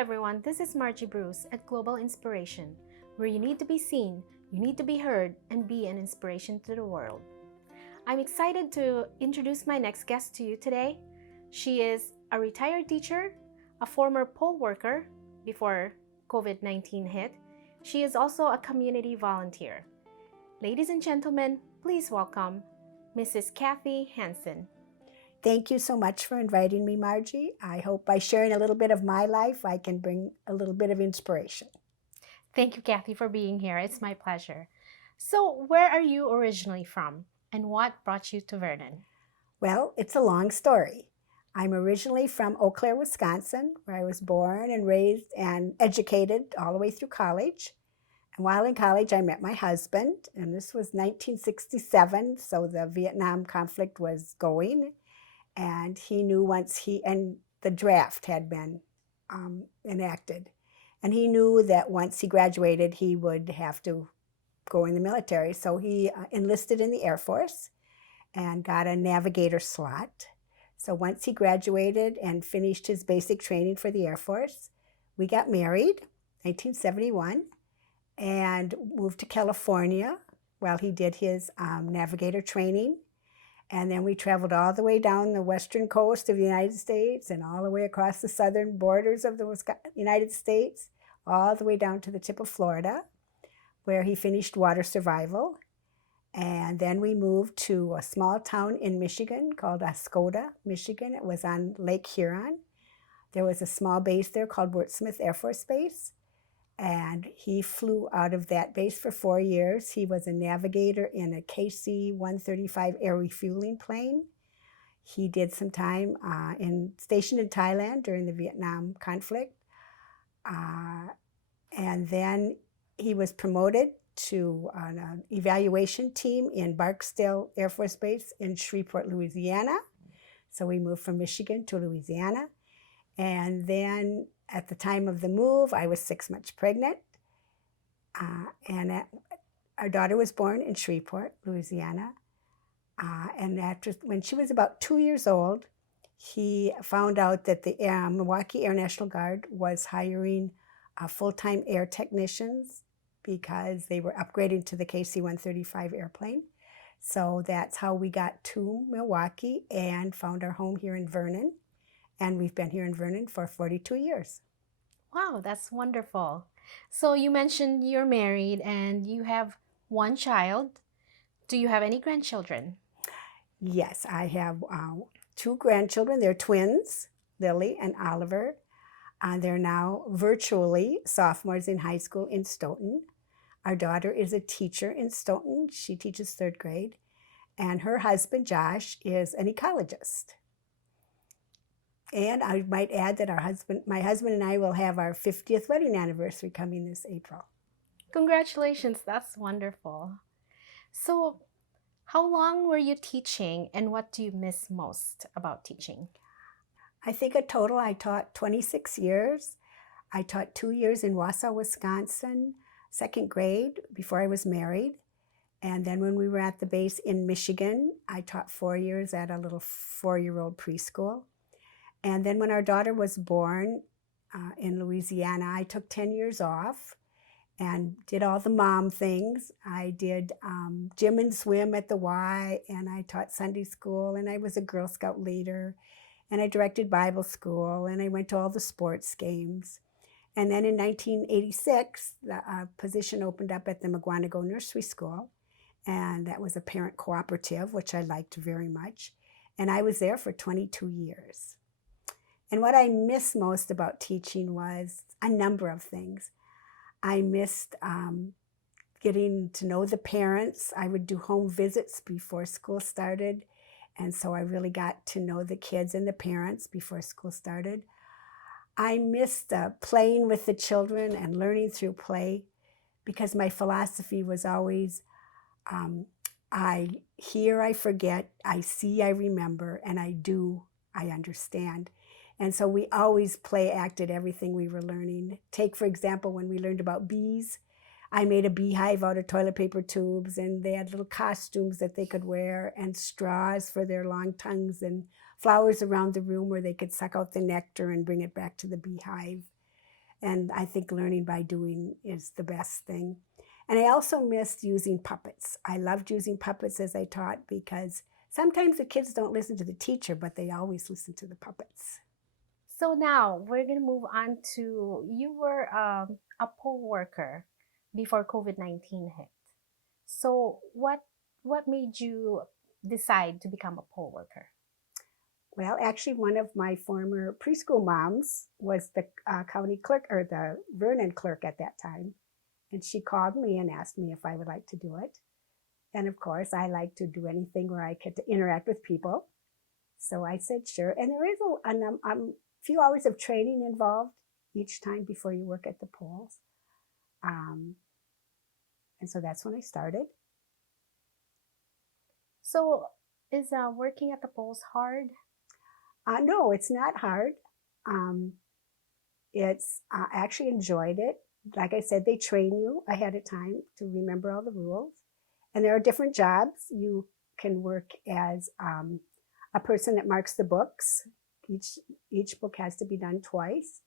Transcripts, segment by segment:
everyone, this is Margie Bruce at Global Inspiration, where you need to be seen, you need to be heard, and be an inspiration to the world. I'm excited to introduce my next guest to you today. She is a retired teacher, a former poll worker before COVID-19 hit. She is also a community volunteer. Ladies and gentlemen, please welcome Mrs. Kathy Hansen. Thank you so much for inviting me, Margie. I hope by sharing a little bit of my life, I can bring a little bit of inspiration. Thank you, Kathy, for being here. It's my pleasure. So, where are you originally from, and what brought you to Vernon? Well, it's a long story. I'm originally from Eau Claire, Wisconsin, where I was born and raised and educated all the way through college. And while in college, I met my husband, and this was 1967, so the Vietnam conflict was going. And he knew and the draft had been enacted. And he knew that once he graduated, he would have to go in the military. So he enlisted in the Air Force and got a navigator slot. So once he graduated and finished his basic training for the Air Force, we got married, 1971, and moved to California while he did his navigator training. And then we traveled all the way down the western coast of the United States and all the way across the southern borders of the United States, all the way down to the tip of Florida, where he finished water survival. And then we moved to a small town in Michigan called Oscoda, Michigan. It was on Lake Huron. There was a small base there called Wurtsmith Air Force Base. And he flew out of that base for 4 years. He was a navigator in a KC-135 air refueling plane. He did some time stationed in Thailand during the Vietnam conflict. And then he was promoted to an evaluation team in Barksdale Air Force Base in Shreveport, Louisiana. So we moved from Michigan to Louisiana. And then at the time of the move, I was 6 months pregnant. Our daughter was born in Shreveport, Louisiana. And when she was about 2 years old, he found out that the Milwaukee Air National Guard was hiring full-time air technicians because they were upgrading to the KC-135 airplane. So that's how we got to Milwaukee and found our home here in Vernon. And we've been here in Vernon for 42 years. Wow, that's wonderful. So you mentioned you're married and you have one child. Do you have any grandchildren? Yes, I have 2 grandchildren. They're twins, Lily and Oliver. They're now virtually sophomores in high school in Stoughton. Our daughter is a teacher in Stoughton. She teaches 3rd grade. And her husband, Josh, is an ecologist. And I might add that my husband and I will have our 50th wedding anniversary coming this April. Congratulations, that's wonderful. So, how long were you teaching and what do you miss most about teaching? I think a total I taught 26 years. I taught 2 years in Wausau, Wisconsin, 2nd grade before I was married. And then when we were at the base in Michigan, I taught 4 years at a little 4-year-old preschool. And then when our daughter was born in Louisiana, I took 10 years off and did all the mom things. I did gym and swim at the Y, and I taught Sunday school, and I was a Girl Scout leader, and I directed Bible school, and I went to all the sports games. And then in 1986, the position opened up at the McGuanago Nursery School, and that was a parent cooperative, which I liked very much. And I was there for 22 years. And what I missed most about teaching was a number of things. I missed getting to know the parents. I would do home visits before school started. And so I really got to know the kids and the parents before school started. I missed playing with the children and learning through play because my philosophy was always, I hear, I forget, I see, I remember, and I do, I understand. And so we always play acted everything we were learning. Take, for example, when we learned about bees, I made a beehive out of toilet paper tubes, and they had little costumes that they could wear and straws for their long tongues and flowers around the room where they could suck out the nectar and bring it back to the beehive. And I think learning by doing is the best thing. And I also missed using puppets. I loved using puppets as I taught because sometimes the kids don't listen to the teacher, but they always listen to the puppets. So now we're going to move on to you were a poll worker before COVID-19 hit. So what made you decide to become a poll worker? Well, actually, one of my former preschool moms was the county clerk or the Vernon clerk at that time. And she called me and asked me if I would like to do it. And of course, I like to do anything where I get to interact with people. So I said, sure. And there is a few hours of training involved each time before you work at the polls. And so that's when I started. So is working at the polls hard? No, it's not hard. I actually enjoyed it. Like I said, they train you ahead of time to remember all the rules. And there are different jobs. You can work as a person that marks the books. Each book has to be done twice.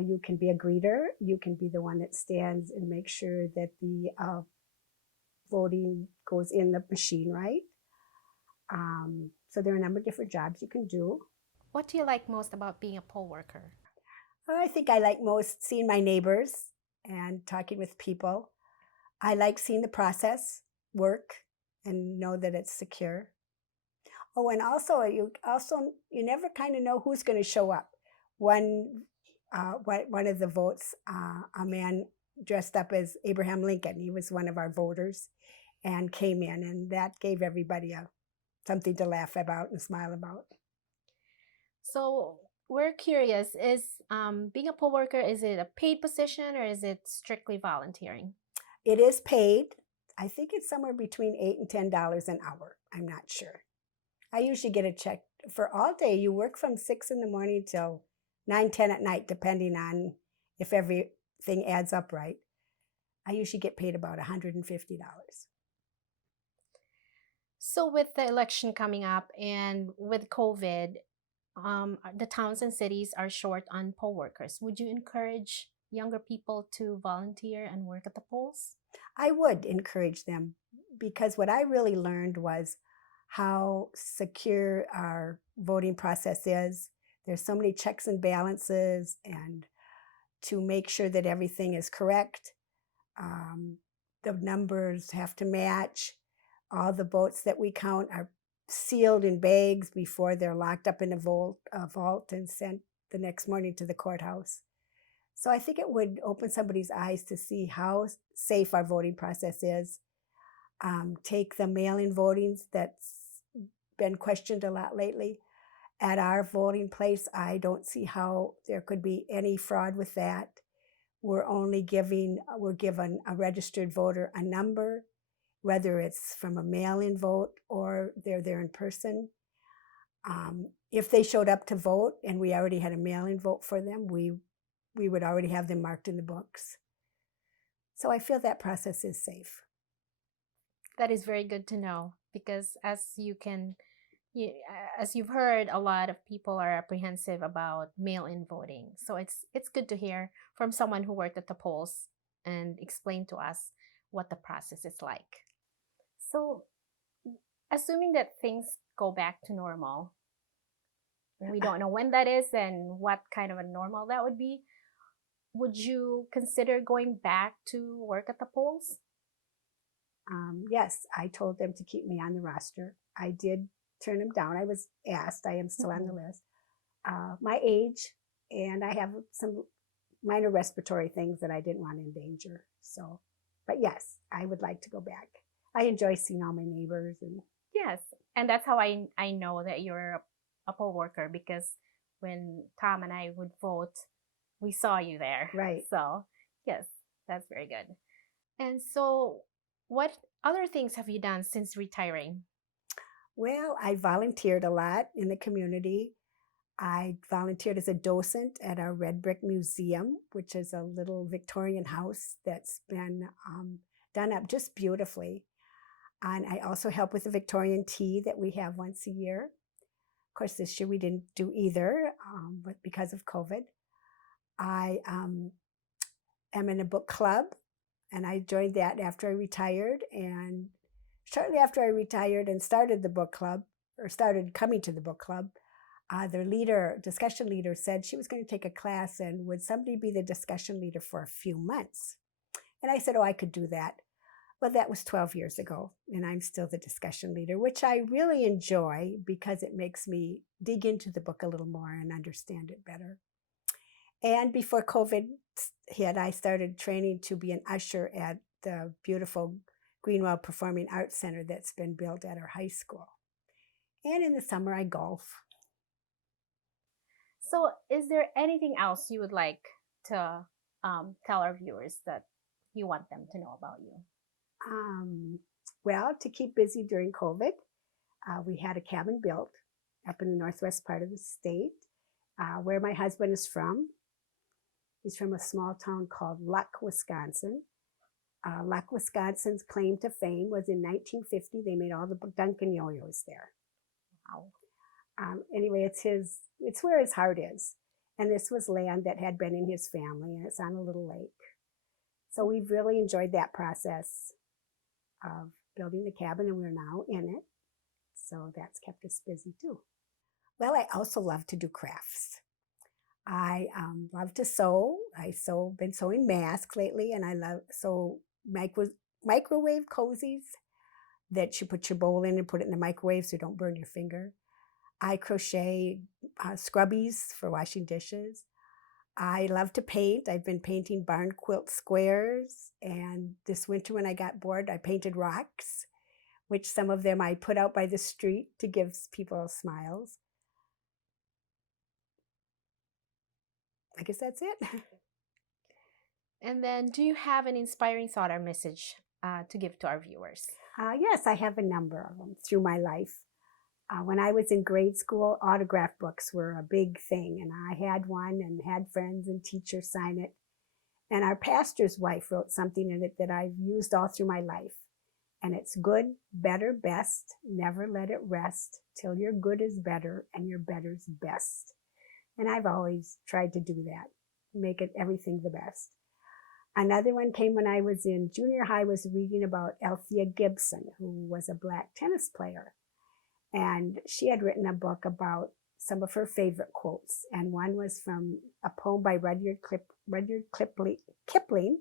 You can be a greeter. You can be the one that stands and makes sure that the voting goes in the machine right. So there are a number of different jobs you can do. What do you like most about being a poll worker? I think I like most seeing my neighbors and talking with people. I like seeing the process work and know that it's secure. Oh, and also you never kind of know who's going to show up. One of the votes, a man dressed up as Abraham Lincoln. He was one of our voters, and came in, and that gave everybody something to laugh about and smile about. So we're curious: is being a poll worker, is it a paid position or is it strictly volunteering? It is paid. I think it's somewhere between $8 and $10 an hour. I'm not sure. I usually get a check for all day. You work from 6 in the morning till 9, 10 at night, depending on if everything adds up right. I usually get paid about $150. So with the election coming up and with COVID, the towns and cities are short on poll workers. Would you encourage younger people to volunteer and work at the polls? I would encourage them, because what I really learned was how secure our voting process is. There's so many checks and balances, and to make sure that everything is correct. The numbers have to match. All the votes that we count are sealed in bags before they're locked up in a vault and sent the next morning to the courthouse. So I think it would open somebody's eyes to see how safe our voting process is. Take the mail-in votings that's been questioned a lot lately. At our voting place, I don't see how there could be any fraud with that. We're given a registered voter a number, whether it's from a mail-in vote or they're there in person. If they showed up to vote and we already had a mail-in vote for them, we would already have them marked in the books. So I feel that process is safe. That is very good to know, because as you've heard, a lot of people are apprehensive about mail-in voting. So it's good to hear from someone who worked at the polls and explain to us what the process is like. So assuming that things go back to normal, we don't know when that is and what kind of a normal that would be, would you consider going back to work at the polls? Yes, I told them to keep me on the roster. I did turn them down. I was asked. I am still on the list. My age, and I have some minor respiratory things that I didn't want to endanger. So, but yes, I would like to go back. I enjoy seeing all my neighbors. And yes, and that's how I know that you're a poll worker, because when Tom and I would vote, we saw you there. Right. So yes, that's very good. And so what other things have you done since retiring? Well, I volunteered a lot in the community. I volunteered as a docent at our Red Brick Museum, which is a little Victorian house that's been done up just beautifully. And I also help with the Victorian tea that we have once a year. Of course, this year we didn't do either, but because of COVID. I am in a book club, and I joined that after I retired. And shortly after I retired and started the book club, or started coming to the book club, their leader, discussion leader, said she was going to take a class and would somebody be the discussion leader for a few months. And I said, oh, I could do that. Well, that was 12 years ago, and I'm still the discussion leader, which I really enjoy because it makes me dig into the book a little more and understand it better. And before COVID hit, I started training to be an usher at the beautiful Greenwell Performing Arts Center that's been built at our high school. And in the summer, I golf. So, is there anything else you would like to tell our viewers that you want them to know about you? Well, to keep busy during COVID, we had a cabin built up in the northwest part of the state where my husband is from. He's from a small town called Luck, Wisconsin. Luck, Wisconsin's claim to fame was in 1950. They made all the Duncan yo-yos there. Wow. Anyway, it's where his heart is. And this was land that had been in his family, and it's on a little lake. So we've really enjoyed that process of building the cabin, and we're now in it. So that's kept us busy too. Well, I also love to do crafts. I love to sew. Been sewing masks lately, and I love microwave cozies that you put your bowl in and put it in the microwave so you don't burn your finger. I crochet scrubbies for washing dishes. I love to paint. I've been painting barn quilt squares, and this winter when I got bored, I painted rocks, which some of them I put out by the street to give people smiles. I guess that's it. And then, do you have an inspiring thought or message to give to our viewers? Yes, I have a number of them through my life. When I was in grade school, autograph books were a big thing, and I had one and had friends and teachers sign it. And our pastor's wife wrote something in it that I've used all through my life. And it's good, better, best. Never let it rest till your good is better and your better's best. And I've always tried to do that, make it everything the best. Another one came when I was in junior high, was reading about Althea Gibson, who was a black tennis player. And she had written a book about some of her favorite quotes. And one was from a poem by Rudyard Kipling,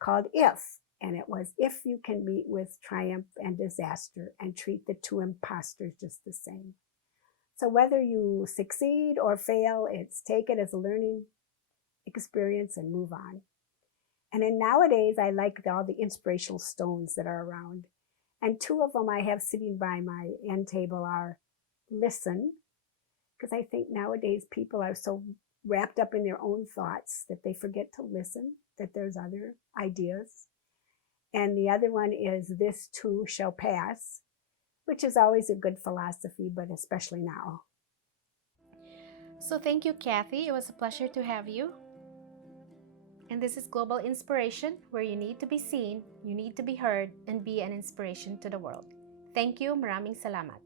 called If. And it was, if you can meet with triumph and disaster and treat the two impostors just the same. So whether you succeed or fail, it's take it as a learning experience and move on. And then nowadays, I like all the inspirational stones that are around. And two of them I have sitting by my end table are listen, because I think nowadays people are so wrapped up in their own thoughts that they forget to listen, that there's other ideas. And the other one is this too shall pass, which is always a good philosophy, but especially now. So thank you, Kathy. It was a pleasure to have you. And this is Global Inspiration, where you need to be seen, you need to be heard, and be an inspiration to the world. Thank you. Maraming salamat.